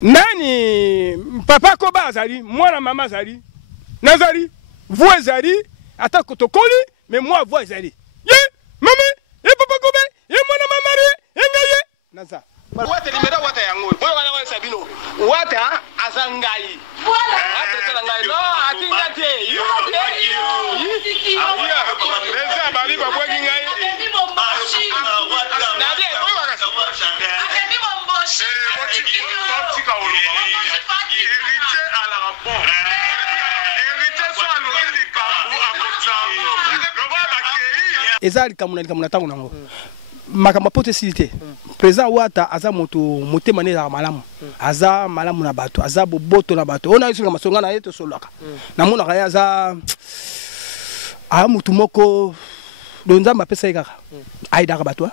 Nani papa Koba azali, moi la maman azali. Nazali, vous azali, attends que tu connais, mais moi vous azali. Ye, maman, ye papa Koba, ye moi la maman, ye ngaye. Naza. Wata limeda wata yango. Boyo wana wana sabino. Wata azangai. Voilà. Wata azangai. No, atingate. You. Leza bali babwa ngai. Ni momboshi. Nabi boyo wana. Ni momboshi. Hérité à la rapport. Hérité soit à l'autre du Kambo à Kotzango. Ezali kamuna tangu nango. Makamba potentialité. Président Wata aza moto motema ne za malamu. Aza malamu na bato, aza boboto na bato. Ona isu kama songa na yeto solaka. Na mona kaya aza mutu moko donza mapesa ikaka. Aida ka bato.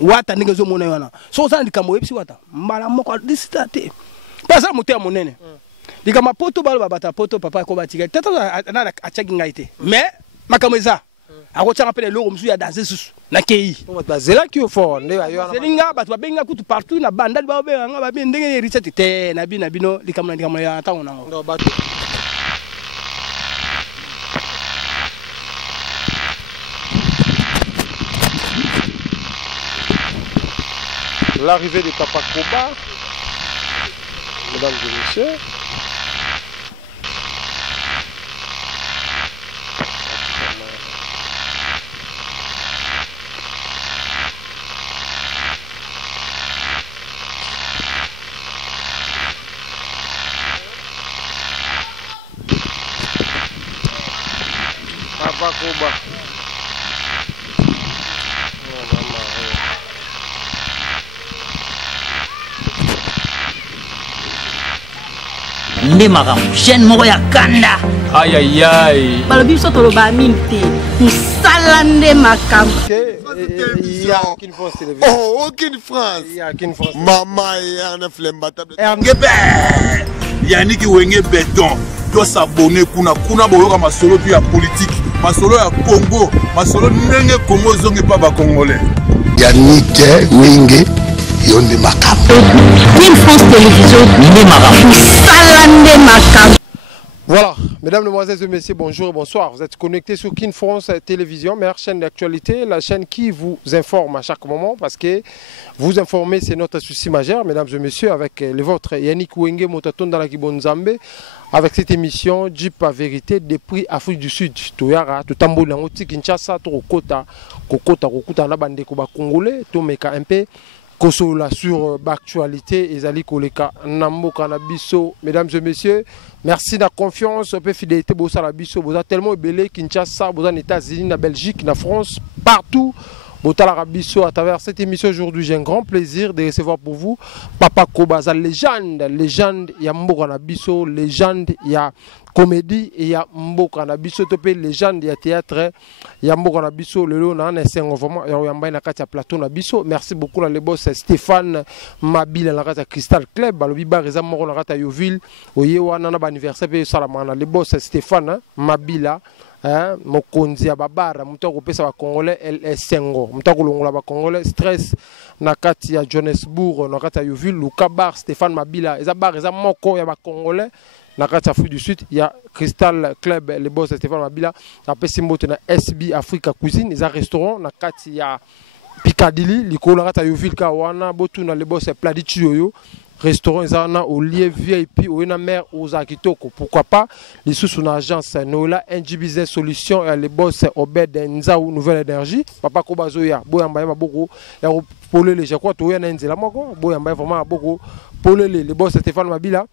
Wata ndenge zo mona yana. So za ndikambo epsi Wata. Malamu moko distate. Pasa moto ya monene. Dikama poto balo babata poto papa ko batika. Tata na achaki ngaite. Mais makameza akocha ngapele loko msu ya danser susu na kei bazela ki ofo nde ayo na zelinga bato babenga kutu partout na banda ba obenga nga babe ndenge richete te na bino likamuna ya tango nango ndo bato. L'arrivée de Papa Koba, mesdames et messieurs. Papa Koba. Nde makamu chaîne moko ya kanda. Aïe aïe aïe. Balobi biso toloba minte. Musala nde makamu. Il y a aucune France télévision. Oh, aucune France. Il y a aucune France. Maman et un flemme table. Yannick Wenge béton. Doit s'abonner kuna boyoka masolo puis ya politique. Masolo ya Congo, masolo nenge Congo zonge pas ba congolais. Yannick Wenge yonde makamu. Queen France Télévision nde makamu. Musala nde makamu. Voilà, mesdames, mesdemoiselles et messieurs, bonjour et bonsoir. Vous êtes connectés sur Kin France Télévision, meilleure chaîne d'actualité, la chaîne qui vous informe à chaque moment, parce que vous informer, c'est notre souci majeur, mesdames et messieurs, avec les vôtres, Yannick Wenge Motaton dans la Kibonzambe, avec cette émission Jeep à vérité depuis Afrique du Sud. Toyara, tout tambour dans l'outil Kinshasa, tout Kokota, na bande Koba Congolais, tout meka un peu. Kosola sur l'actualité, Ezali Koleka Nambo Kanabiso, mesdames et messieurs, merci de la confiance, peu fidélité, Bosa Nabiso, vous êtes tellement belé, Kinshasa, vous êtes aux États-Unis, la Belgique, la France, partout. Botala-Rabiso, à travers cette émission aujourd'hui, j'ai un grand plaisir de recevoir pour vous Papa Koba, légende, il y a Mboka Nabiso, légende, il y a comédie, il y a Mboka Nabiso, topé légende, il y a théâtre, il y a Mboka Nabiso, le lot, on a un vraiment, il y a un plateau Nabiso. Merci beaucoup, les boss Stéphane Mabile, la rata Crystal Club, le Biba, les amours, la rata Yoville, au Yewa, on a anniversaire, Salamana, les boss Stéphane Mabila. Mokonzi ya babara mutako pesa ba congolais LS5 mutako longola ba congolais stress na kati ya Johannesburg na kati ya Yoville Luka Bar Stéphane Mabila eza bar eza moko ya ba congolais na kati ya Afrique du Sud il y a Crystal Club les boss Stéphane Mabila na pesi mbote na SB Africa Cuisine eza restaurant na kati ya Piccadilly likolo na kati ya Yoville ka wana botu na les boss Pladichi yoyo restaurant Zana au lieu VIP ou une mère aux Akitoko. Pourquoi pas les sous son agence Nola NG Business Solution et les boss Obed Nzaou Nouvelle Énergie. Papa Kobazoya, Boyamba Boko, et pour les je crois que tu es la moko, Boyamba vraiment Boko, pour les boss Stéphane Mabila.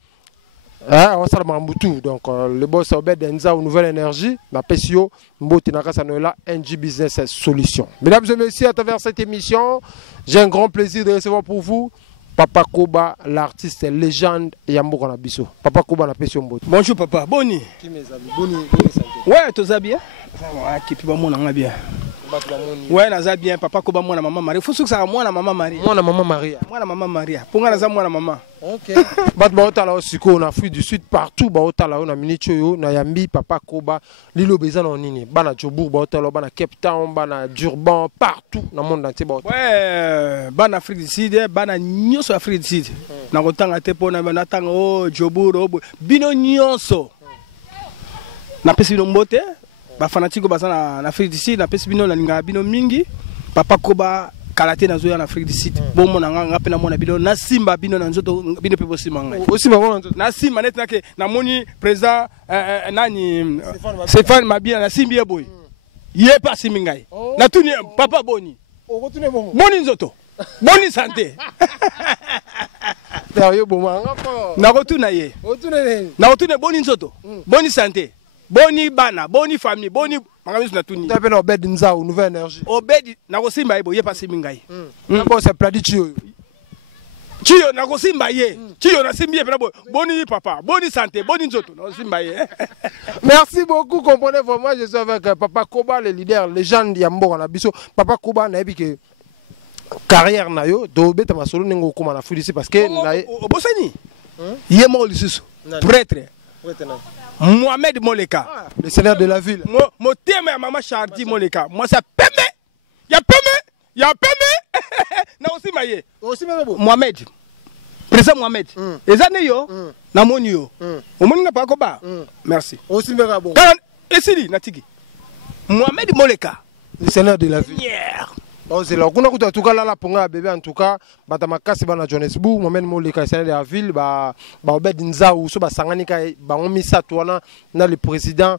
On s'en Mambutu, donc le boss Obed Nzaou Nouvelle Énergie, ma PCO, Mbotinaka Nola NG Business Solution. Mesdames et messieurs, à travers cette émission, j'ai un grand plaisir de recevoir pour vous Papa Koba, l'artiste légende Yambo Kanabiso. Papa Koba na pession mbote. Bonjour papa, boni. Qui mes amis, boni santé. Ouais, tous bien. Ouais, qui peut pas mon bien. Ouais, naza bien papa Koba moi na maman Maria. Faut que ça moi na maman Maria. Moi na maman Maria. Moi na maman Maria. Pour nga naza moi na maman. OK. Bat ba otala osiko na Afrique du Sud partout ba otala na minicho yo na yambi papa Koba lilo beza na nini. Bana Jobourg ba otala bana Cape Town bana Durban partout na monde entier ba. Ouais, bana Afrique du Sud, bana nyoso Afrique du Sud. Na kotanga te pona na tanga o Jobourg bino nyonso. Na pesi bino mbote. Ba fanatiko baza na Afrique du Sud na pesi bino na linga bino mingi papa Koba kalaté na zoya na Afrique du Sud bomo na nga pe na mona bino na simba bino na nzoto bino pe bosimba ngai Osimba bona na simba net na ke na moni président nani Stéphane Mabia na simbi boy ye pa simbi ngai na tuni papa boni boni nzoto boni santé yo boma ngako na kotuna ye na kotuna boni nzoto boni santé boni bana boni famille boni makamisu na tuni tape na obed nzao nouvelle énergie obedi na kosimba ye boye pasi mingai bon c'est pladi chiyo na kosimba ye chiyo na simbi ye pena boni papa boni santé boni nzoto na kosimba ye. Merci beaucoup, comprenez vraiment je suis avec papa Koba le leader légende ya mboka na biso papa Koba na yebi ke carrière na yo do beta masolo nengo koma na fulisi parce que na obosani ye mo lisusu prêtre Mohamed Moleka, le seigneur de la ville. Mon thème est maman Chardi Moleka. Moi ça peme. Ya peme. Na aussi maye. Mohamed. Président Mohamed. Ezane yo na moni yo. Omoni nga pa ko ba. Merci. Aussi mera bon. Esili natiki. Mohamed Moleka, le seigneur de la ville. Yeah. Oh, c'est là. Kuna kuta tuka lala ponga bébé en tout cas, bata makasi bana Johannesburg, Mohamed Moleka seigneur de la ville, ba obed nzao so ba sangani kai ba omisa toana na le président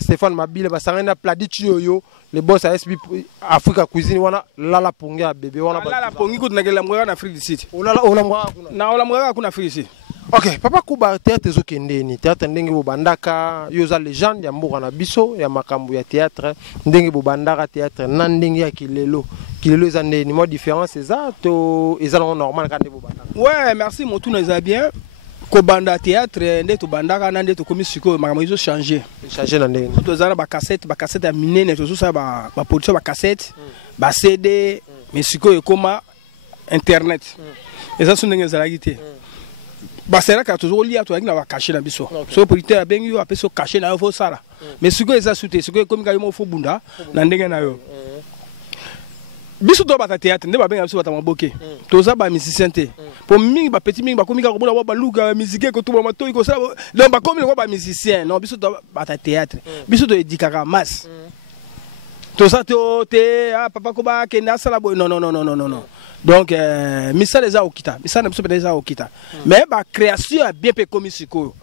Stéphane Mabile ba sangani na pladichi yoyo, le boss à SB Africa Cuisine wana lala ponga bébé wana ba. Lala pongi kutu na kela mwa na Afrique du Sud. Ola mwa kuna. Na ola mwa kuna Afrique du Sud. Ok, papa Koba théâtre ezokendeni théâtre ndenge bobandaka yoza légende ya mboka na biso ya makambo ya théâtre ndenge bobandaka théâtre na ndenge ya kilelo eza ndeni mo différence eza to eza normal quand bobandaka. Ouais, merci motu na za bien kobanda théâtre nde to bandaka na nde to komi siko makambo izo changer na ndenge to za ba cassette ya minene to so ba production ba cassette ba CD mais siko ekoma internet eza so ndenge za lagité. Basera ka toujours lié à toi na cacher na biso so producteur bengi yo apeso cacher na yo fo sala mais siko eza souté siko comme ka yo fo bunda na ndenge na yo biso to bata théâtre nde ba benga biso bata maboke to za ba musicien te pour mingi ba petit mingi ba komi ka ko ba luka musique ko to ba to ko sala donc ba komi ko ba musicien non biso to bata théâtre biso to edikaka masse to ça te papa ko ba ke na sala non. Donc misa les a okita misa na biso les a okita mais ba création a bien pe comme siko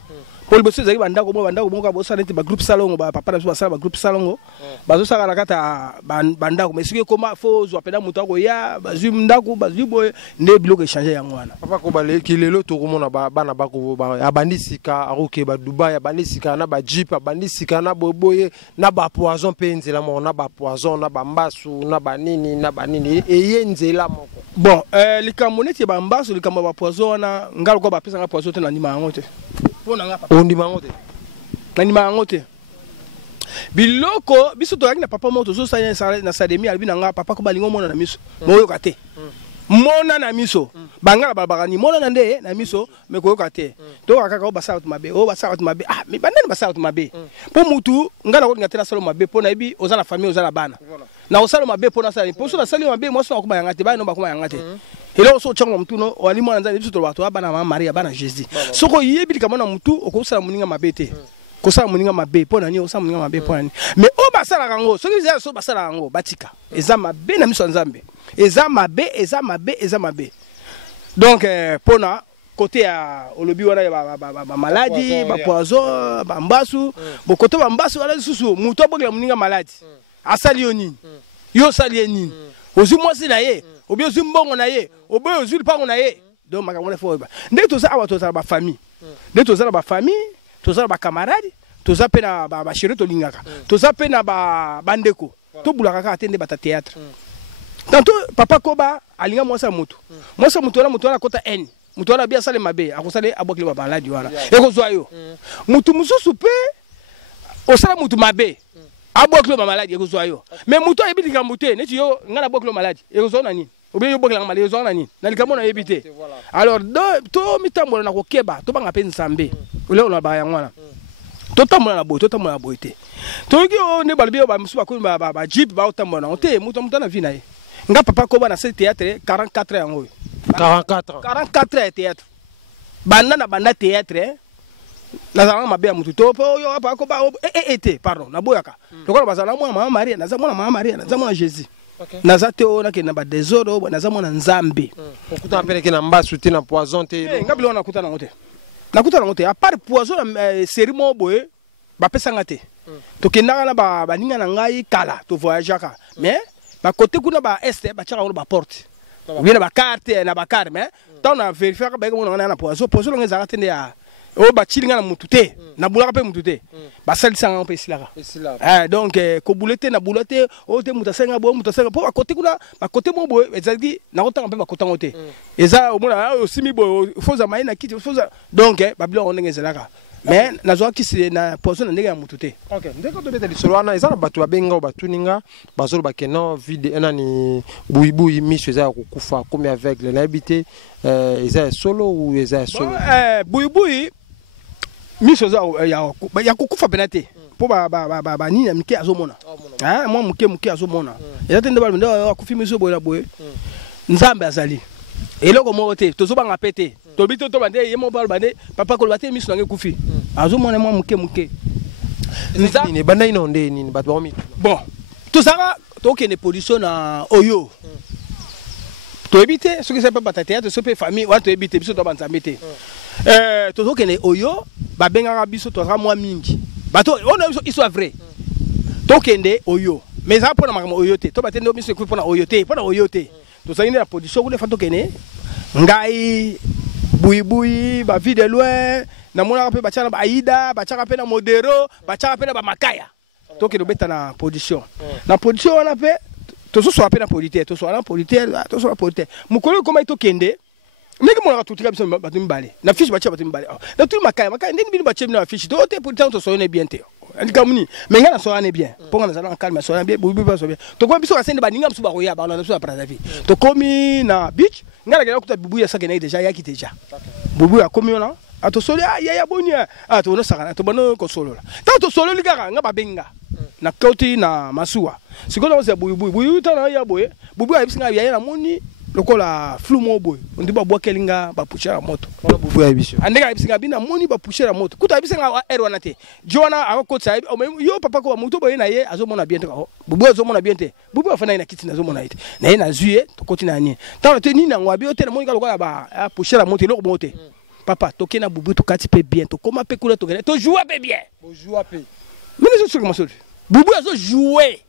pour le bosso zaki banda ko ka bossa neti ba groupe salongo ba papa na biso ba groupe salongo ba zo saka na kata banda ko mais siko koma fo zo apena muto ko ya ba zu ndako ba zu boy ne biloko changer yango wana papa ko ba le kilelo to ko mona ba bana ba ko ba abandisika aroke ba Dubai abandisika na ba jeep abandisika na boboye na ba poison pe nzela mo na ba poison na ba mbasu na ba nini eye nzela moko. Bon, les camonettes ba mbasu les kamaba poison na ngalo ko ba pesa nga poison te na ndima yango te. Pona nga papa. On ndima yango te. Na ndima yango te. Biloko biso to yakina papa moto so sa na sademi albi na nga papa ko balingo mona na miso. Moyo kate. Mona na miso. Bangala babagani mona na nde na miso me ko kate. To akaka basa out mabe. O basa out mabe. Ah, mi banani basa out mabe. Po mutu ngala ko ngatela salo mabe pona ibi oza na famille oza na bana. Na osalo mabe pona sala. Po so na sali mabe mo so akuma yangate ba no bakuma yangate. Elo so chongo mtu no wali mwana nzali biso to bato bana mama Maria bana Jésus. Soko yebi kama na mtu okosala muninga mabete. Kosala muninga mabe pona ni osala muninga mabe pona ni. Mais o basala kango soki za so basala kango batika. Eza mabe na miso nzambe. Eza mabe. Donc pona côté ya olobi wana ya ba maladie, ba poison, ba mbasu, bo côté ba mbasu ala susu muto abogela muninga maladie. Asali yo nini? Yo sali nini? Ozu mwasi na ye. Obi ozu mbongo na ye, obi ozu lipango na ye. Donc makamone fo ba. Ndeko to za awa to za ba famille. Ndeko to za ba famille, to za ba camarade, to za pe na ba chéri to lingaka. To za pe na ba bandeko. To bulaka ka atende bata théâtre. Tanto papa Koba alinga mwasa mutu. Mwasa mutu na kota N. Mutu wana bia sale mabe, akosale abokile ba maladi wana. Eko zwa yo. Mutu mususu pe osala mutu mabe. aboklo malade ekozwa yo mais muto ayebi likambo te neti yo ngana boklo malade ekozwa nani obe yo bokla malade ekozwa nani na likambo na yebi te alors to mitambola na kokeba to banga pe nzambe ole na ba yangwana to tambola na boye te to yo ne balbi yo ba musu ba jeep ba otambola na te muto na vie na ye nga papa ko ba na ce théâtre 44 yango 44 ya théâtre banda théâtre nazalanga mabe ya mutu to po yo apa ko ba été pardon na boyaka lokola bazala mwana mama Maria naza mwana mama Maria naza mwana Jésus naza te ona ke na ba désordre naza mwana nzambe okuta pele ke na mbasu te na poison te ngabilo na kuta na ngote à part poison série mo boye ba pesanga te to kendanga na ba ninga na ngai kala to voyageaka mais ba côté kuna ba est ba chaka ba porte bien ba carte na ba carte mais tant na vérifier ba ko na poison ngeza te ya o ba chilinga na mutu te na bulaka pe mutu te ba salisanga pe silaka donc ko bulete na bulate o te mutu senga bo mutu senga po ba côté kuna ba côté mo bo ezali na kotanga pe ba kotango te eza o mona o simi bo foza mai na kiti foza donc ba bilo onenge zelaka mais nazo kisi na poison ndenge ya mutu te OK ndeko to beta lisolo wana eza na batu babenga batuninga bazolo bakeno vide enani buibuyi miso eza kokufa comme aveugle na habité eza solo ou eza solo buibuyi miso za ya kukufa penate po ba nini mike azomona moi muke azomona eza te ndeba ndo akufi miso boye na boye nzambe azali eloko moko te tozobanga pete tobito to bande yemo bal bande papa ko bate miso nange kufi azomona moi muke nzambe banda ino nde nini bato ba mi bon tozaka tokende position na oyo to ebite ce que c'est pas batatea to sope famille wa to ebite biso to banzambe te tozokende oyo babengaka biso tozaka mwa mingi bato ona biso histoire vrai tokende oyo mais ça pona makamo oyo te to batende biso ko pona oyo te tozali na position kule fa tokende ngai buibui ba vie de loin na mona pe bachana ba aida bachaka pe na modero bachaka pe na ba makaya tokende beta na position wana pe toso so apena politaire toso ala politaire mukolo koma itokende ndenge mona tutika biso batu mbale na fiche bacha batu mbale na tu makaya ndenge bino bache na fiche to te politaire to so ne bien te ndikamuni menga na so ane bien ponga na zala calme so ane bien bubi ba so bien to ko biso kasende ba ninga biso ba koya ba na biso para la vie to komi na beach ngala kela kuta bubu ya saka na deja ya kiteja bubu ya komi ona ato solo ya bonia ato no saka to bano ko solo la to solo ligara nga babenga na koti na masuwa sikola oza bubu tana ya boye bubu ya bisinga ya na moni lokola flou mo boye ndiba bwakelinga ba pushera moto bubu ya biso andeka bisinga bina moni ba pushera moto kuta bisinga erwana te jona akokotsa yo papa ko muto boye na ye azomona bien te bubu azomona bien te bubu afana ina kiti nazomona ite na ye na zuye to koti na ni tana te ni na ngwabi ote na moni lokola ba pushera moto loko mote papa tokena bubu to kati pe bien to koma pe kula to gena to joua pe bien joua pe mais je suis comment ça bubu azo jouer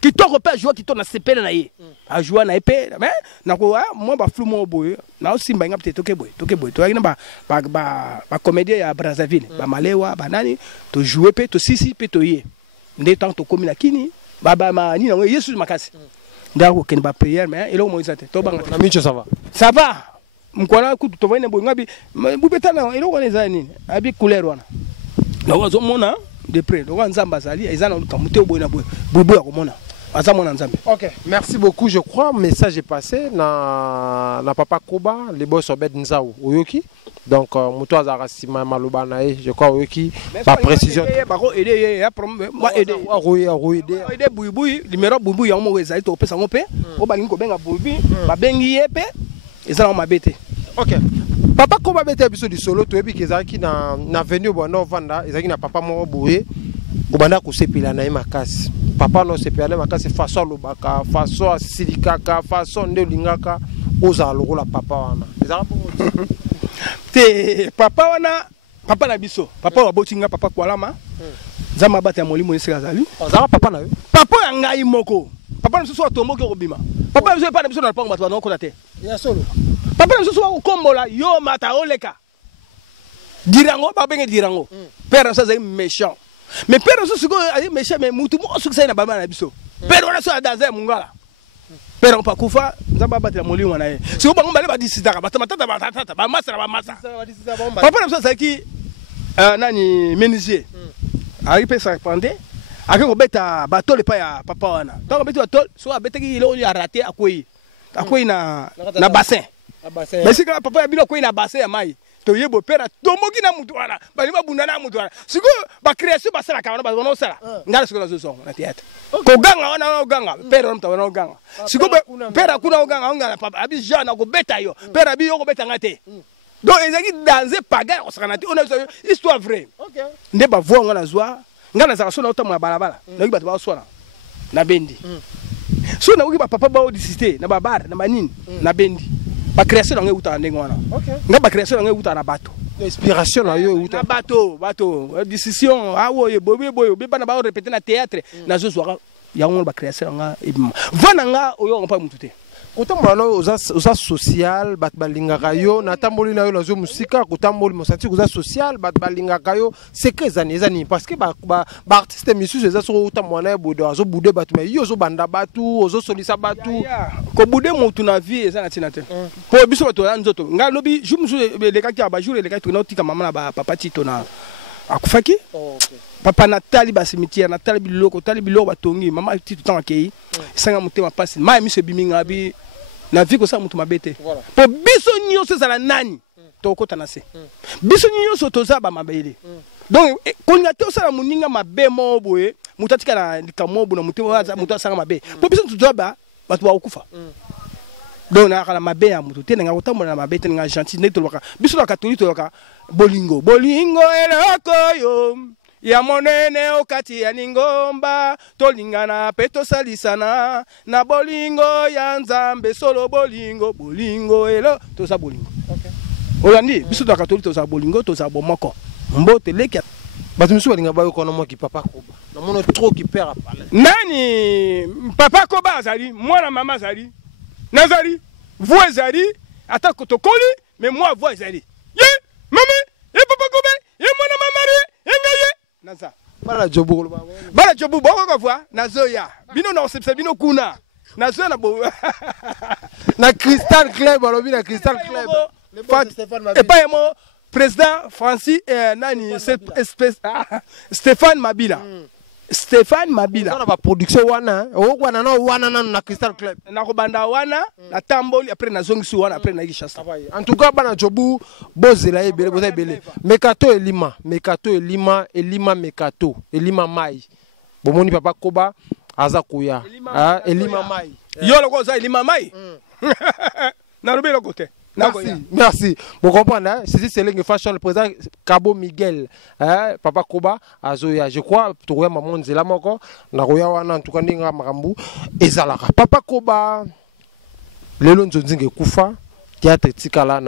qui toko pe jouer qui tona sepele na ye a jouer na epé mais na ko moi ba flou mo boye na simba nga peut toke boye to akina ba comédien ya Brazzaville ba malewa ba nani to jouer pe to sisi pe to ye ndé tant to komina kini ba ni na Yesu makasi ndako ken ba prière mais elo mo izate to banga na micho ça va mkwana ku to vene boye ngabi bubetana elo kone za nini abi couleur wana na wazo mona de près donc nzamba zali ezana lukamute boye na boye bubu ya komona azamona nzambe. OK, merci beaucoup. Je crois message est passé na papa Koba les boss obed nzao oyoki donc muto azara sima maloba na je crois oyoki pas précision ba ko aider ya problème moi aider aider bubu numéro bubu ya mo weza to pesa ngope o balingi ko benga bubu ba bengi yepe ezana mabete. OK. Papa Koba bete biso di solo to ebi kezaki na avenue bona vanda ezaki na papa mo boye obanda ko sepela na makasi papa no sepela makasi façon lobaka façon silikaka façon nde lingaka oza lokola papa wana ezaka te papa wana papa na biso papa wa botinga papa kwalama zama bata ya molimo esika zali ozaka papa na yo papa ya ngai moko papa na biso atomboki kobima papa biso pa na biso na pango bato banoko te ya solo papa na biso wa kombola yo mata oleka dirango ba benga dirango père ça c'est méchant mais père ça c'est méchant mais mutu mo succès na baba na biso père wana so adaza mungala père on pa kufa nzamba batela molimo na ye si o bango bale ba disitaka batata ba masa papa na biso c'est qui nani menuisier ari pe ça pendé ake kobeta bato le pa ya papa wana tant kobeta bato so abetaki ile oli arate akwei na bassin mais si papa ya bino akwei na bassin ya mai to yebo pera tomoki na mutu wana bali babunda na mutu wana siko ba création basala ka wana ba sala ngala siko na zo na théâtre ko ganga wana ganga pera mta wana ganga siko pera kuna ganga ngala papa abi jana ko beta yo pera bi yo ko beta ngate donc ezaki dans un paga osakanati on a histoire vraie nde ba voix ngana zwa ngana za sona utamwa balabala na kibato ba sona na bendi so na ukiba papa ba odicité na babar na manini na bendi ba création na ngeuta ndenge wana nga ba création na ngeuta na bato inspiration na yo uta na bato décision awo boyo bana ba répéter na théâtre na zo zwa ya ngona ba création nga vana nga oyo ngapa mutute kotambula oza social bato balingaka yo natamboli na yo na zo musika kotamboli mosati oza social bato balingaka yo seke ezani parce que baartiste misusu eza soko otambula na ye bodo azobude bato mais yo ozobanda bato ozosolisa bato kobude motu na vie eza na ntina te mpo biso bato ya nzoto ngai lobi jour mosusu elekaki ya bajour elekaki tokenda otika mama na bapapa tito na akufaki papa natali basimitiere natali biloko batongi mama tito ntango akei esanga motema mpasi mai miso ebiminga bi na vie kosala moto mabe te mpo biso nyonso ezala nani tokokota na se biso nyonso toza bamabele donc kolinga te osala moninga mabe moko boye moto atika na likambo bo na motema moto asanga mabe mpo biso toza bato bakokufa donc nakala mabe ya moto te nenga kotambola na mabe te nenga gentil ndenge tolobaka biso na katolike tolobaka bolingo eloko yo ya monene okati ya ningomba tolingana pe tosalisana na bolingo ya nzambe solo bolingo elo toza bolingo oyandi biso na katolike toza bolingo toza bomoko mbote leki bato misusu balinga bayokana mwa kipapa koba namono trop ki père apale nani papa koba azali mwana mama azali nazali voix ezali ata kotokoli mais moi voix ezali ye mama ye papa koba ye mwana mama ye ngaye naza bala jobu boko voix nazoya bino na osepsa bino kuna nazoya na bo na Crystal Club alobi na Crystal Club et pas mo président Francis nani Stéphane Mabila Stéphane Mabila na ba production wana na Crystal Club na kobanda wana na tamboli après na zongisu wana après na Kishasa en tout cas bana jobu bozela ebele boza ebele mekato elima mai bomoni papa koba aza kuya elima mai yo loko za elima mai na lobe loko te. Merci. Vous comprenez, hein? C'est le fashion, le président Cabo Miguel, hein? Papa Koba, Azoya, je crois, tu vois, maman, Zela Moko, Naroya, en tout cas, Ninga Marambu, et Zalaka. Papa Koba, Lelon Zonzinge Koufa, théâtre Tikala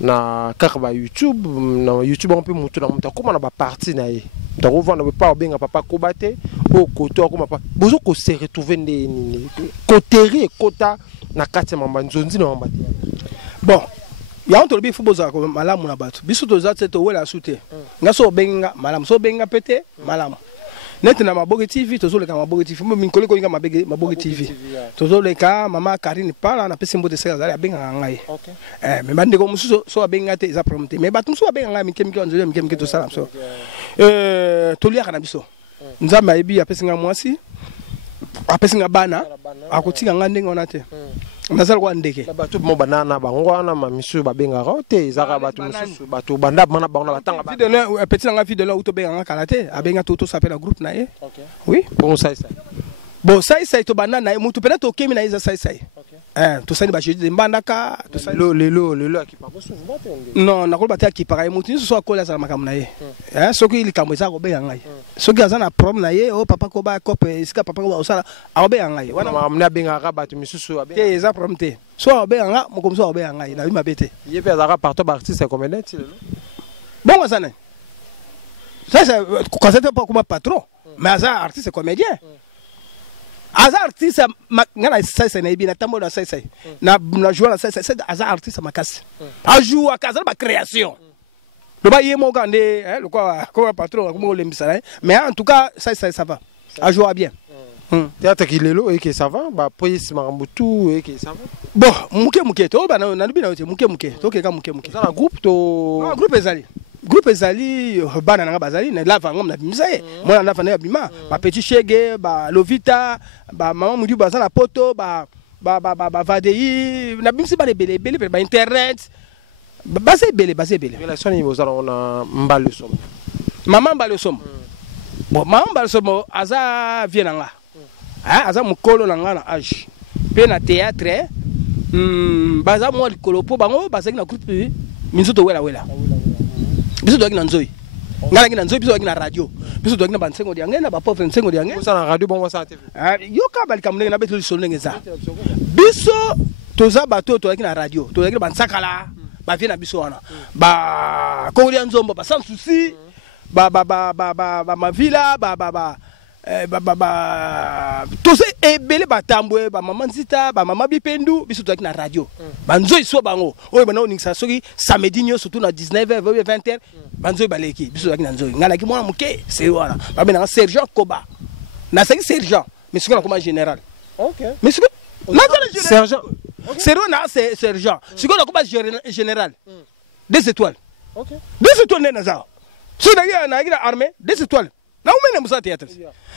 na Karba YouTube, na YouTube, on peut monter dans mon temps. Comment on a parti, naïe? Tu vois, on ne peut pas bien Papa Koba, au côté, comment pas. Besoin qu'on se retrouve, côté, quota, na kati mamba nzonzi na mamba. Bon, ya on tolobi fuboza ko malamu na bato. Biso toza tete wela sute. Ngaso benga malamu, so benga pete malamu. Net na Maboge TV tozoleka Maboge TV. Mo minkole ko inga Maboge TV. Tozoleka mama Karine pala na pese mbote sera zali benga ngai. Mais bande ko mususo so benga te za promote. Mais bato muso benga ngai mikemike onzoli mikemike to salam so. Tolia kana biso. Nzamba ayebi apesi nga mwasi. Apesi nga bana akotika nga ndenge wana te. Nazal kwa ndeke. Bato mo banana bangwana ma misu babenga rote zaka bato mususu bato banda bana bangona batanga ba. Vidéo petit nga vidéo là uto benga kalate abenga toto s'appelle groupe na ye. Oui. Bon ça. Bon ça to banana na mutu pena to kemi na iza ça. To sani ba jeudi mbandaka to sani lelo akipa bosu vate onde. Non na ko batya akipa mutu ni so akola za makamna ye. Soki ili kambo za ko benga ngai. Soki azana problem na ye o papa ko ba kope isika papa ko ba osala abenga ngai. Wana mamna benga ka bato misusu abenga. Te za problem te. So abenga mo comme so abenga ngai na bima bete. Ye pe azaka partout ba artiste comédien ti lelo. Bon ça c'est quand c'était pas comme patron mais aza artiste comédien. Aza artiste ngana sai na ibi na tambo na sai na jouer na sai aza artiste makasi a jouer à casa ba création le ba yemo kande le quoi comme patron comme le mbisa mais en tout cas ça va a jouer bien théâtre qui lelo et que ça va ba police marambutu et que ça va bon muke to ba na bina muke to ke ka muke ça la groupe to groupe ezali groupe ezali bana nanga bazali na lava ngom na bimisa ye mwana lava na bima ba petit chege ba lovita ba mama mudu baza na poto ba vadei na bimisi ba lebele ba internet base belé relation ni bozala on mbalo somo mama mbalo somo bon mama mbalo somo aza vienanga aza mukolo nanga na âge pe na théâtre baza mo likolo po bango bazaki na groupe minzoto wela biso doki na nzoi ngala ki na nzoi biso doki na radio biso doki na bansengo diange na ba pauvre nsengo diange ça na radio bongo ça TV yoka balika munenge na beto lisolo ngeza biso toza bato to doki na radio to doki na bansakala ba vie na biso wana ba kolia nzombo ba sans souci ba mavila tose ebele batambwe ba mama nzita ba mama bipendu biso toki na radio banzoi so bango oyo bana oningisa soki samedi nyo surtout na 19h 20h banzoi baleki biso toki na nzoi ngala ki mwana muke c'est wana ba bena sergent Koba na saki sergent mais c'est comme général OK mais c'est na sergent c'est sergent c'est comme général 2 étoiles OK 2 étoiles na za so na armée 2 étoiles na umene musa théâtre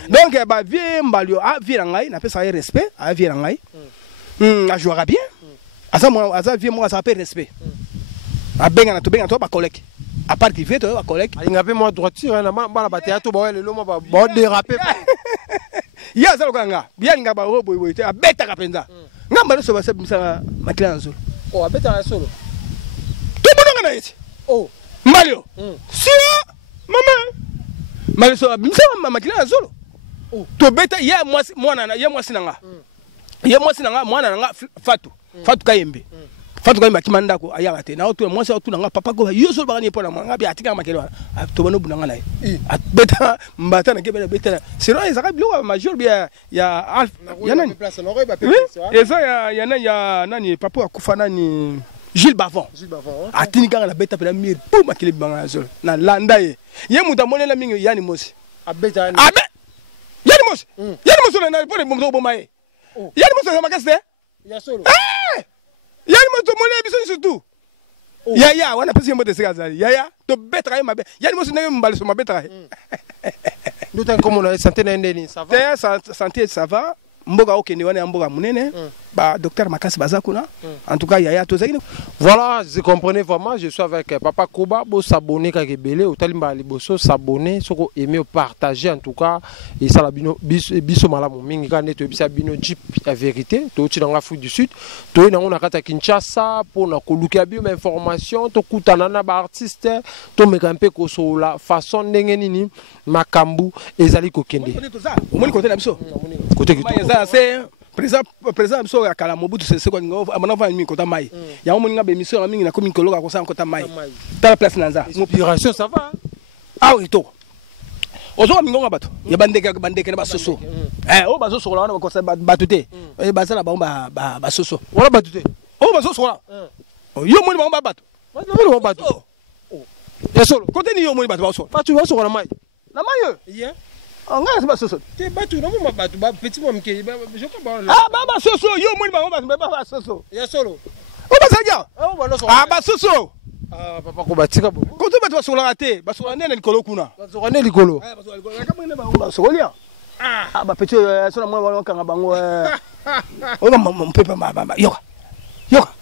donc ba vie mbalio a vie ngai na pesa respect a vie ngai a jouera bien asa vie moi ça peut respect a benga to ba collègue à part qui fait to ba collègue alinga pe moi droiture na bana ba théâtre ba lelo mo ba déraper ya za lokanga bien nga ba boy te a beta ka penza ngamba lo so ba sebisa makila nzolo oh a beta na solo to bonanga na yeti oh mbalio si mama maliso bimsa mama kila zolo to beta ye mwana sinanga ye mwasi nanga mwana nanga fatu kayembe kimanda ko aya bate na to mwasi otu nanga papa ko yo zolo bagani pona nga bi atika makelo to bono bunanga naye beta mbata na kebela beta sero ezaka bilo major bia ya nani eza ya nani papa akufa nani Gilles Bavon atini kanga na beta pela mir pou makile banga zolo na landa ye muta monela mingi yani mosi abeta abe yani mosi na pole bomzo bomaye yani mosi na makaste ya solo yani mosi monela biso surtout ya wana pesi mbote sekazali ya to beta kay mabe yani mosi na mbaliso mabeta nduta komo na santé na ndeni ça va santé ça va mboga okende wana mboga munene ba docteur Makasi bazakuna en tout cas yaya tozaki voilà je comprenais vraiment je suis avec papa Koba bo s'abonner ka kebele otalimba liboso s'abonner soko aimer partager en tout cas et ça la biso malamu mingi ka neto bisa bino jeep la vérité to ti dans Afrique du Sud to na ngona kata Kinshasa pour na koluka bio information to kutana na ba artiste to mekampe ko so la façon ndenge nini makambu ezali kokende omoni côté na biso côté ki c'est président biso ya kala Mobutu Sese ko ngo amana va mi kota mai ya omoni nga be mission na mingi na komi koloka ko sa kota mai ta la place nanza inspiration ça va ah oui to ozo mi ngonga bato ya bandeke na basoso o basoso la wana ko sa batute bazala ba soso wala batute o basoso la yo moni ba bato wala ba bato ya solo côté ni yo moni bato ba so batu ba so na mai na mai yeah nga c'est pas soso te batu no mo batu ba petit mo mke je ko ba ba soso yo moni ba soso ya solo o ba saja ba no so ba soso papa ko batika bo ko to bato basola te basola nene likolo kuna basola nene likolo basola likolo kama nene ba solia ba petit so na mwa kanga bango o ba mpepa ba yoka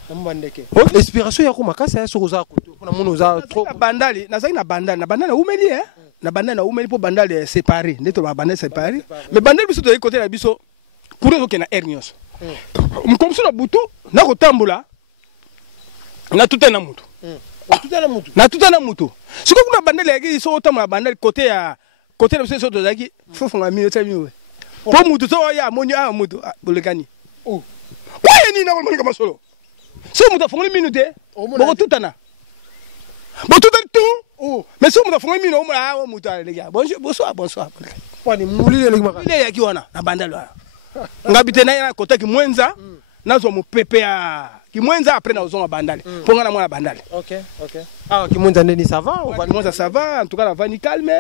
mbandeke inspiration yako makasa ya soko za kuto kuna muno za trop bandali na na bandali umeli na bandali na umeli po bandali séparé ndeto ba bandali séparé mais bandali biso to côté na biso kuno zo kena hernios mkomso na butu na kotambula na tutana mutu na tutana mutu siko kuna bandali yaki so otambula bandali côté na biso so to zaki fofunga mi otami po mutu so ya moni mutu bolekani kwa yeni na ko kama solo si on a fait une minute, on va tout en a. Bon, tout est tout. Mais si on a fait une minute, on va les gars. Bonsoir. On est moulé les gars. Il est qui on a, la bande là. On habite na côté qui mwenza, na zo mo pepe a qui mwenza après na zo na bandale. Pour na la bandale. OK. Ah, qui mwenza ndeni ça va? Mwenza ça va, en tout cas la vanne calme.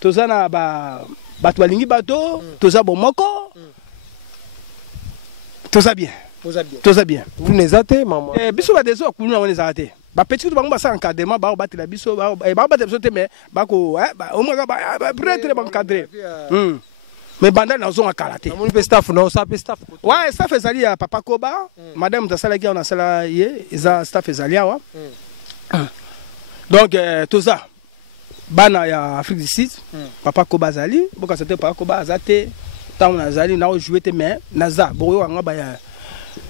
Tozana ba balingi bato, toza bomoko. Toza bien. Tout ça bien. Vous les avez, maman. Biso ba deso kuluna on les a raté. ba petit tout bango ça encadrement ba battre la biso ba battre biso te mais ba ko au moins ba prêtre ba encadrer mais banda na zone karaté on peut staff non ça peut staff ouais staff ezali ya papa Koba madame tasala ki on sala ye eza staff ezali wa donc tout ça bana ya Afrique du Sud papa Koba zali boka c'était papa Koba azate tant na zali na jouer te mais naza boyo nga ba ya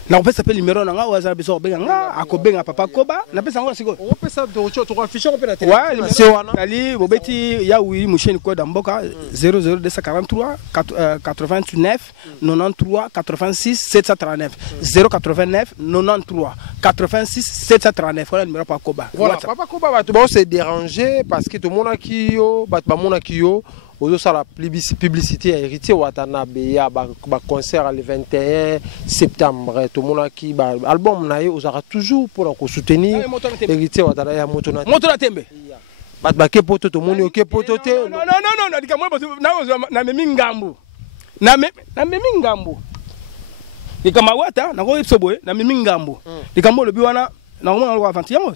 na on peut s'appeler numéro na nga ou azali biso benga akobenga papa Koba na pesa ngo siko on peut ça to afficher on peut la télé ouais ali bobeti ya oui musheni ko da mboka 00243 89 93 86 739 089 93 86 739 voilà numéro papa Koba. Voilà papa Koba va tout se déranger parce que tout le monde qui yo ba mona ki yo ozo ça la publicité héritier watana beya ba concert le 21 septembre tout le monde qui ba album na yo osera toujours pour la soutenir héritier watana ya moto na tembe ba ke poto to moni ke poto te non dikamo na memi ngambu na memi ngambu dikama wata na ko ipsoboe na memi ngambu dikamo lobi wana na ko mona ko avanti yango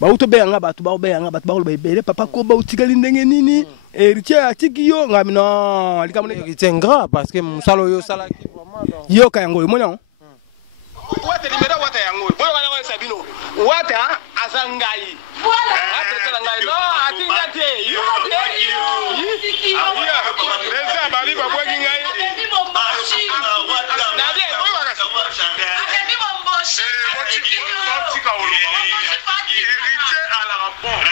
ba uto be nga batu ba lo bele papa Koba utikali ndenge nini héritier atiki yo ngami no likamone héritier ngrat parce que musalo yo sala ki vraiment yo ka yango mona wata limera wata yango boyo wana wa sabino wata azangai voilà wata azangai no atingate yo Reza bali ba bwengi ngai akeni bomboshi na bien boyo wana akeni bomboshi héritier à la rapport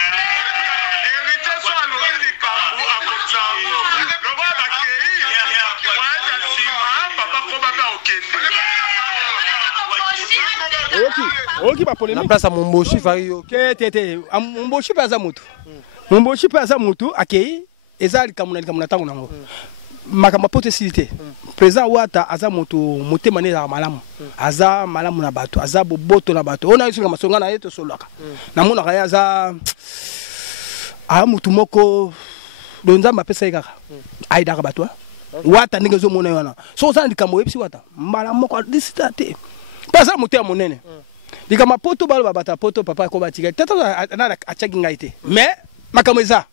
héritier so alobi likambo akozango loba bakei waza nsima papa Koba ka okende oki ba polémique na place à Momboshi fari yo te Momboshi pa za mutu Momboshi pa za mutu akei ezali kamuna tango nango makambo potentialité président wata aza moto motema ne za malamu aza malamu na bato aza boboto na bato ona isunga masonga na yeto solaka na mona kaya aza mutu moko donzamba pesa ikaka aida ka bato wata ndenge zo mona wana so za ndikambo yepsi wata mbala moko distate pasa motema monene dikama poto balo babata poto papa Koba tika tata na achaki ngaite mais makambo eza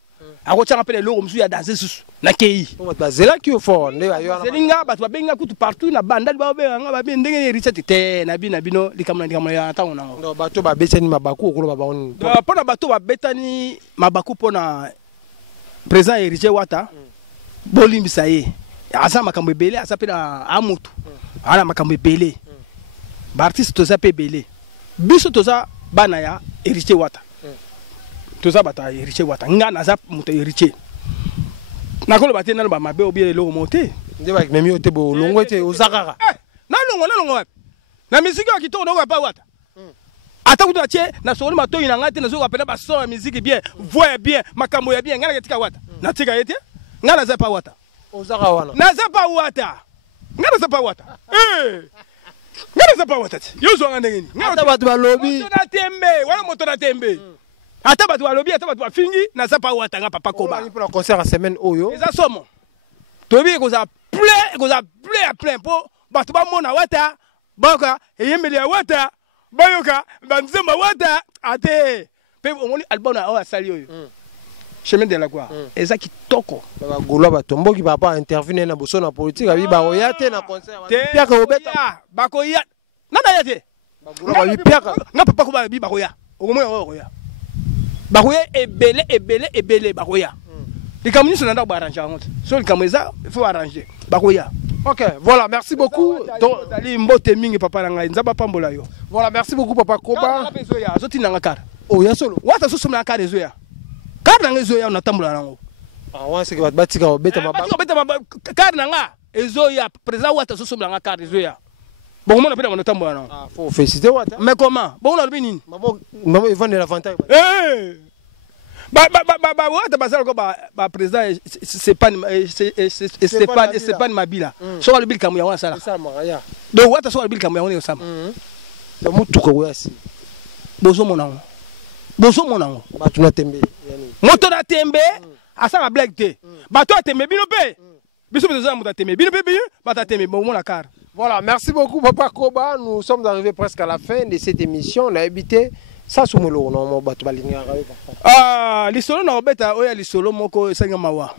akochanga pele loko musu ya danser susu na kei bazela ki fort nde ayo zelinga bato babenga kutu partout na banda ba benga ba ndenge ni richete te na bino likamuna ya tango nango ndo bato ba betani mabaku okolo ba oni pona bato ba betani mabaku pona président héritier wata bolimbisa ye asa makambo ebele asa pena amutu ana makambo ebele ba artiste toza pe ebele biso toza bana ya héritier wata toza bata héritier wata nga naza muto héritier nakolo bate nalo ba mabe obiele lo mote nde ba memi ote bo longo te ozakaka na longo wapi na miziki wa kitoko ndoko pa wata ata kutu atie na sokoni matoyi na ngati na zoko pena ba son ya miziki bien voix bien makambo ya bien ngana ketika wata na tika yete ngana za pa wata ozaka wana naza pa wata ngana za pa wata ngana za pa wata yo zo ngana ngeni ngana bato balobi moto na tembe wala moto na tembe ata bato balobi ata bato bafingi naza pa wata nga papa Koba pour la concert à semaine oyo eza somo tobi koza plein à plein po bato ba mona wata baka eyembeli ya wata bayoka banzemba wata ate pe omoni album na o asali oyo chemin de la gloire eza kitoko ba golo ba tomboki papa intervenir na boso na politique abi ba oyate na concert piaka obeta bakoya nana yate ba golo ba piaka na papa Koba bi bakoya okomoya okoya bakoya ebele bakoya likamuni so nanda ba arranger ngot so likamwe eza il faut arranger bakoya. Ok, voilà, merci beaucoup. Voilà, merci beaucoup, Papa Koba. Oh, ya solo. Wata so somna kare zoya. Kare nanga zoya na tambula nango. Ah, wa se ke batika obeta mabaka. Obeta mabaka kare nanga ezoya président wata so somna nga kare zoya. Bon mona pena na tambula nango. Ah, faut féliciter wata. Mais comment? Bon on a le nini? Maman il vend de l'avantage. Wata basala ko ba président c'est pas Mabila. So le bil kamu ya wana sala. Ça maraya. Donc wata so le bil kamu ya wana yo sama. Le mutuka wasi. Bozo monango. Bozo monango. Batu na tembe. Moto na tembe, asa ma blague te. Bato a tembe bino pe. Biso besoin moto tembe. Bino pe bien, bata tembe bon mon la car. Voilà, merci beaucoup Papa Koba. Nous sommes arrivés presque à la fin de cette émission. On a habité Ça sumolo no mo bato balinga ka. Ah, lisolo na obeta oya lisolo moko esanga mawa.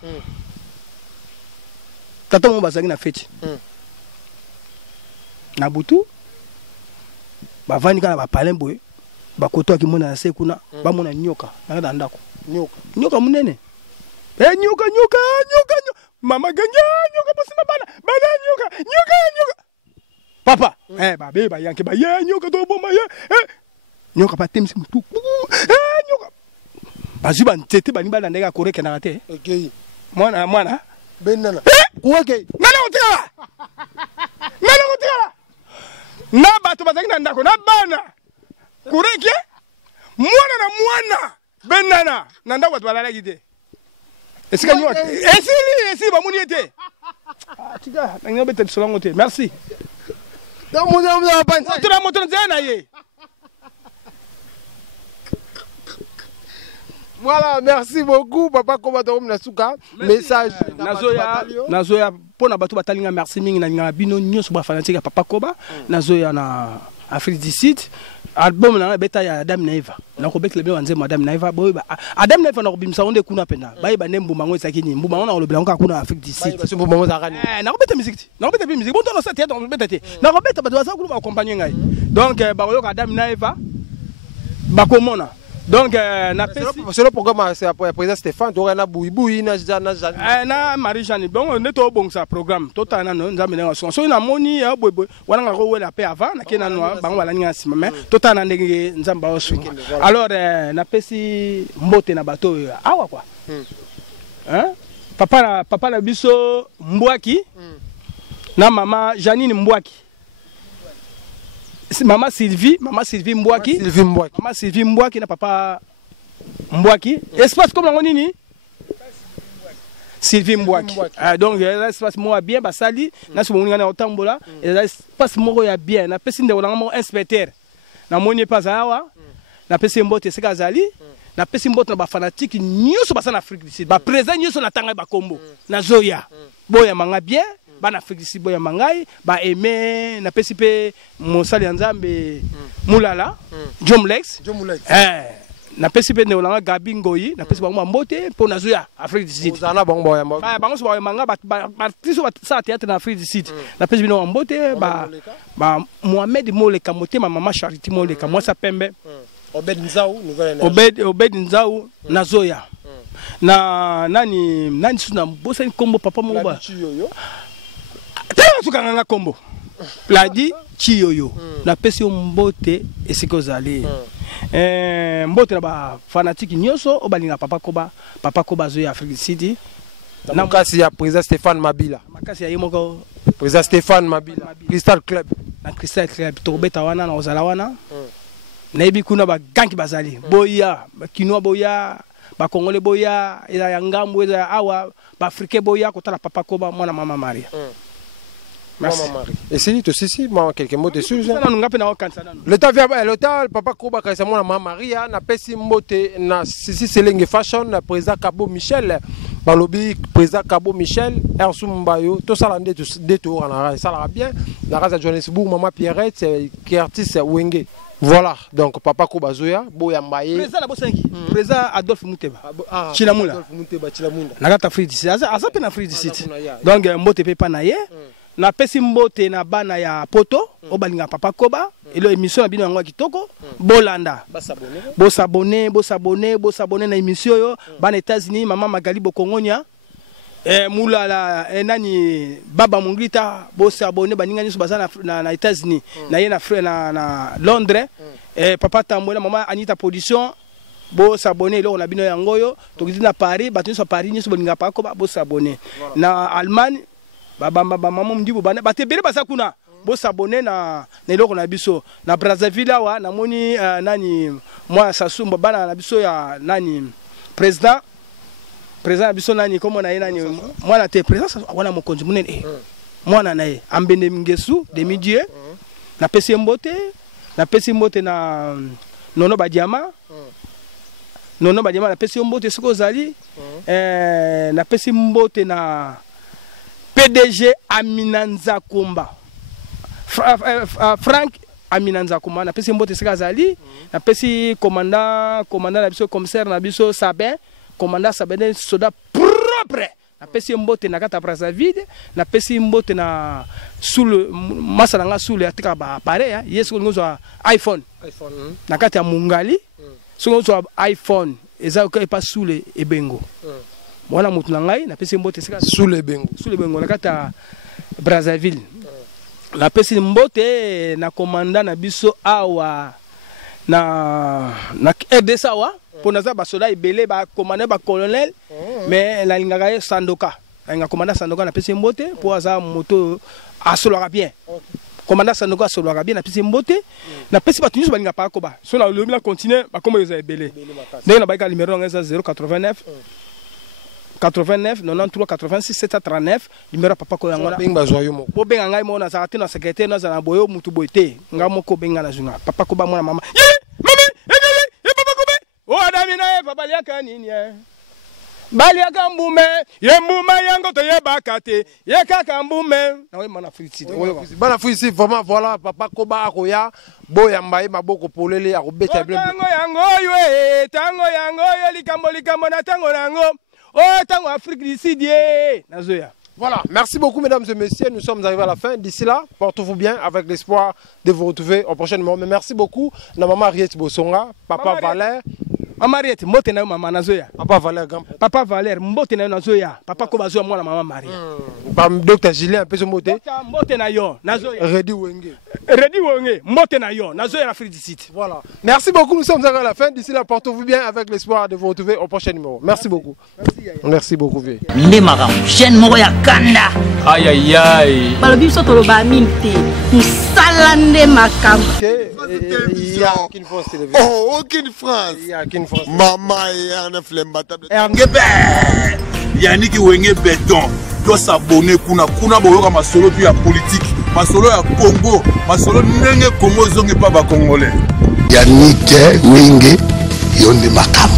Tata mo bazangi na feti. Na butu bavandi kana ba palembo bakoto akimona na se kuna bamona nyoka na ndako. Nyoka munene. Nyoka. Mama ganya nyoka posima bana nyoka. Papa, babe ba yanke ba nyoka to boma nyoka pa temsi mutu. Nyoka. Bazuba ntete bani bana ndeka koreka na te. Okay. Mwana. Benana. Okay. Nana otikala. Na bato bazaki na ndako na bana. Koreke? Mwana. Benana. Na ndako bato balala gide. Esika nyoka. Esili ba muni ete. Tika, nanga bete solongo te. Merci. Donc mon pas moto nzana ye. Voilà, merci beaucoup Papa Koba Torom Nasuka. Message nazoya pona bato batalinga merci mingi na bino nyonso ba fanatique Papa Koba nazoya na Afrique du Sud. Album na beta ya Adam Naiva. Na ko betle be wanze Madame Naiva boy ba Adam Naiva na ko bimsa onde kuna pena. Ba ba nembu mango sakini. Mbu mango na ko lebela kuna Afrique du Sud. Mbu mango zakani. Na ko beta musique. Na ko beta musique. Bon tono sa tete on beta te. Na ko beta ba za ko accompagner ngai. Donc ba ko Adam Naiva ba komona. Donc c'est le programme c'est après président Stéphane to na Bouiboui na Jana na Marie Jeanne bon neto bon ça programme total na nzambe na so na moni ya boy wana nga ko wela pe avant na kena no bango wala nya sima mais total na ndenge nzamba osu alors na pesi mbote na bato awa quoi hein papa na biso Mbwaki na mama Janine Mbwaki. Mama Sylvie Mbwaki. Mama Sylvie Mbwaki na papa Mbwaki. Espace comme on nini? Sylvie Mbwaki. Donc l'espace moi bien basali na so moni na otambola l'espace moko ya bien na pesi ndeko mo inspecteur. Na moni pas awa. Na pesi mbote seka zali. Na pesi mbote na ba fanatique nyoso basa na Afrique du Sud. Ba présent nyoso na tanga ba kombo. Na zoya. Boya manga bien. Bana Afrique boya mangai ba aimer na pesipe mosali nzambe mulala Jomlex na pesipe ne olanga Gabi Ngoyi na pesipe bango mbote po na zuya Afrique du Sud zana bango boya bango so boya manga ba tiso sa théâtre na Afrique du Sud na pesipe no mbote ba Mohamed Moleka motema mama Charity Moleka moi sa pembe Obed Nzau nouvelle Obed Nzau na zoya na nani suna bosa kombo papa mo ba Tukanga kombo Pladi Chiyoyo na pesi mbote esiko zali mbote na ba fanatique nyoso obalinga Papa Koba zo ya Afrique City na makasi ya président Stéphane Mabila makasi ya yemoko président Stéphane Mabila Crystal Club na Crystal Club to beta wana na ozala wana na ebi kuna ba ganki bazali boya kinwa boya ba Congolais boya ila ya ngambo ila awa ba Africain boya kotala Papa Koba mwana mama Maria. Merci. Et c'est dit aussi, moi, quelques mots dessus. Le temps vient, le temps, Papa Koba, quand c'est moi, maman Maria, na pesi mbote, na sisi selenge fashion, na président Kabo Michel, dans lobby, président Kabo Michel, Ersum Mbayo, tout ça, l'année de tour, ça l'a bien. La race de Johannesburg, maman Pierrette, qui est artiste Wenge. Voilà, donc Papa Koba Zoya, Boya Mbaye. Président Labosengi, président Adolphe Mouteba. Chilamula. Adolphe Mouteba, Chilamunda. Nagata Free d'ici, Azape na Free d'ici. Donc, Mbote Pepa Naye. Na pesi mbote na bana ya poto obalinga Papa Koba elo émission na bino yango kitoko bolanda bo s'abonner na émission yo bana États-Unis mama Magali Bokongonya mulala nani baba Mungita bo s'abonner baninga nyiso baza na États-Unis na ye na Londres papa Tambola mama Anita Production bo s'abonner elo na bino yango yo tokiti na Paris bato so Paris nyiso bolinga Papa Koba bo s'abonner na Allemagne maman mdibu bana batebele basa kuna bo s'abonner na eloko na biso na Brazzaville wa na moni nani moi Sasumba bana na biso ya nani président biso nani comme na nani mwana te président wana mokonzi munene mwana nae ambende mingesu de midie na pesi mbote na nono badiama na pesi mbote siko zali na pesi mbote na PDG Aminanza Komba Frank Aminanza Kuma na pesi mbote sika zali na pesi commandant na biso commissaire na biso Sabin commandant Sabin soda propre na pesi mbote na kata Brazzaville na pesi mbote na sous masalanga sous le atika ba appareil yeso ngozo iPhone na kata Mungali so ngozo iPhone eza ko pas sous le ebengo mwana mutu na ngai na pesi mbote sika sous le bengo na kata Brazzaville na pesi mbote na commandant na biso awa na RDC awa pona za basoda ibele ba commandant ba colonel mais la lingaka Sandoka la commandant Sandoka na pesi mbote pour za moto asoloka bien commandant Sandoka asoloka bien na pesi mbote na pesi ba tunyuso balinga pa ko ba so na lomi la continuer ba comme za ibele ndenge na ba ka numéro ngeza 089 89 93 86 739 numéro papa ko yangona benga joyo mo bo benga ngai mo na za na secrétaire na za na boyo mutu boite ngamo ko benga na zunga papa ko ba mwana mama mama papa ko be o adami na papa liaka nini bali aka mbume ye mbuma yango to ye bakate ye kaka mbume na we mana friti bana friti vraiment voilà papa ko ba akoya boya mbaye maboko polele akobeta bleu tango yango yo likambo na tango nango oh, tango Afrique du Sud, nazoya. Voilà, merci beaucoup mesdames et messieurs, nous sommes arrivés à la fin. D'ici là, portez-vous bien avec l'espoir de vous retrouver au prochain moment. Mais merci beaucoup, na maman Ariette Bosonga, papa Valère. Maman Ariette, mbote na maman nazoya. Papa Valère, grand. Papa Valère, mbote na nazoya. Papa Kobazo moi na maman Marie. Docteur Julien, un peu ce mbote. Mbote na yo, nazoya. Redi Wenge, mbote na yo, nazoya l'Afrique du Sud. Voilà. Merci beaucoup, nous sommes arrivés à la fin. D'ici là, portez-vous bien avec l'espoir de vous retrouver au prochain numéro. Merci beaucoup. Merci beaucoup, vieux. Ndemara, chaîne moko ya kanda. Aïe aïe aïe. Balobi so toloba minti. Musalande makam. Il y a qu'une France télévision. Oh, aucune France. Il y a qu'une France. Maman et un flemme batable. Yannick Wenge béton. Doit s'abonner kuna boyoka masolo puis ya politique. Masolo ya Congo, masolo ndenge Congo zonge pa ba congolais. Yannick Wenge yonde makam.